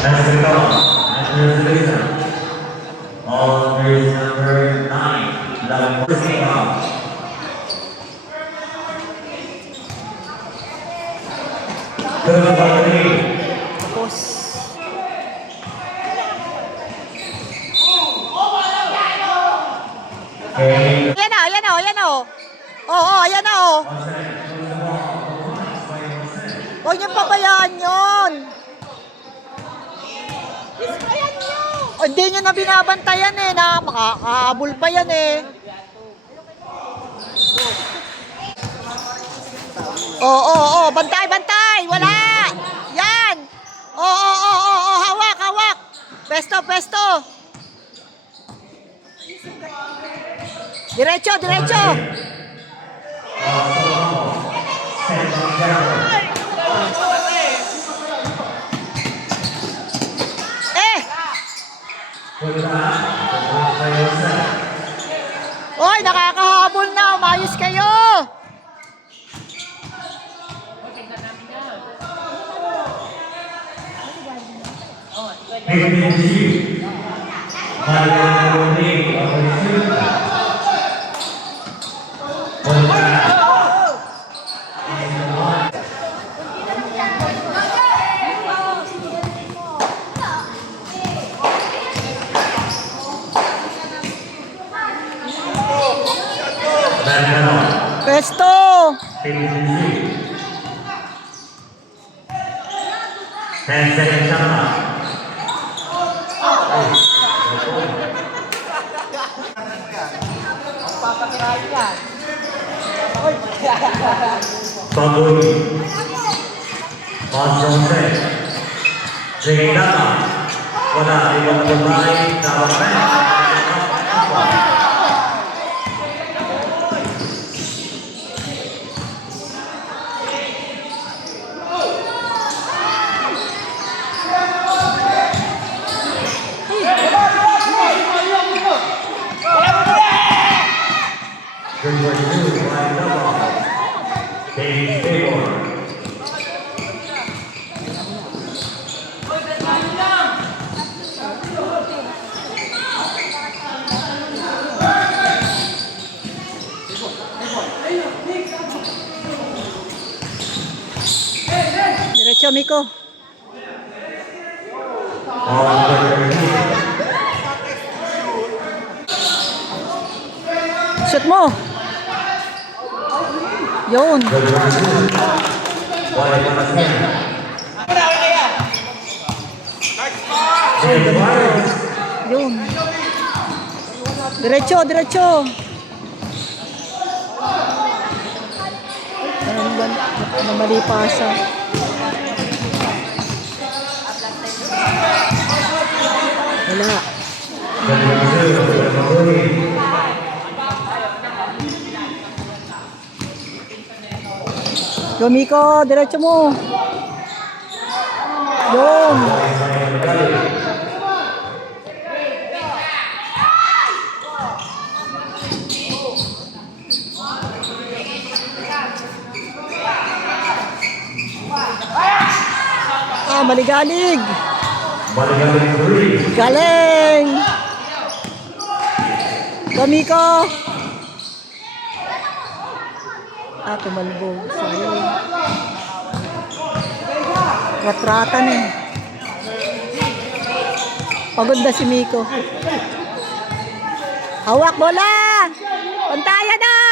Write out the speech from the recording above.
As the call, as the reason. All is number 9, La Porcina. Third ball. Tapos, Okay. ayan na, ayan na, ayan na. Oo, ayan na. Huwag niyong pabayaan yun. O, hindi nyo na binabantayan eh, na makakahabol pa yan eh. Oo, bantay, bantay, wala. Yan. Oo, hawak, hawak. Pesto, pesto. Diretso, diretso. Eh! Oy, nakakahabol na. Umayos kayo. Pesto. 10 seconds up. Paguli. Jose. Jigana. Wala, ibang babae, dapat Number 2, by Nova. Dave Taylor. Diretso, Miko. Shoot mo. Yun. Yun. Diretso, diretso. Mali pa siya. Wala. Gumiko, diretso mo. Yun. Ah, maligalig. Galing. Gumiko. Ah, tumalbog. Sayang. Ratratan eh. Pagod na si Miko. Hawak bola! Pantayan na!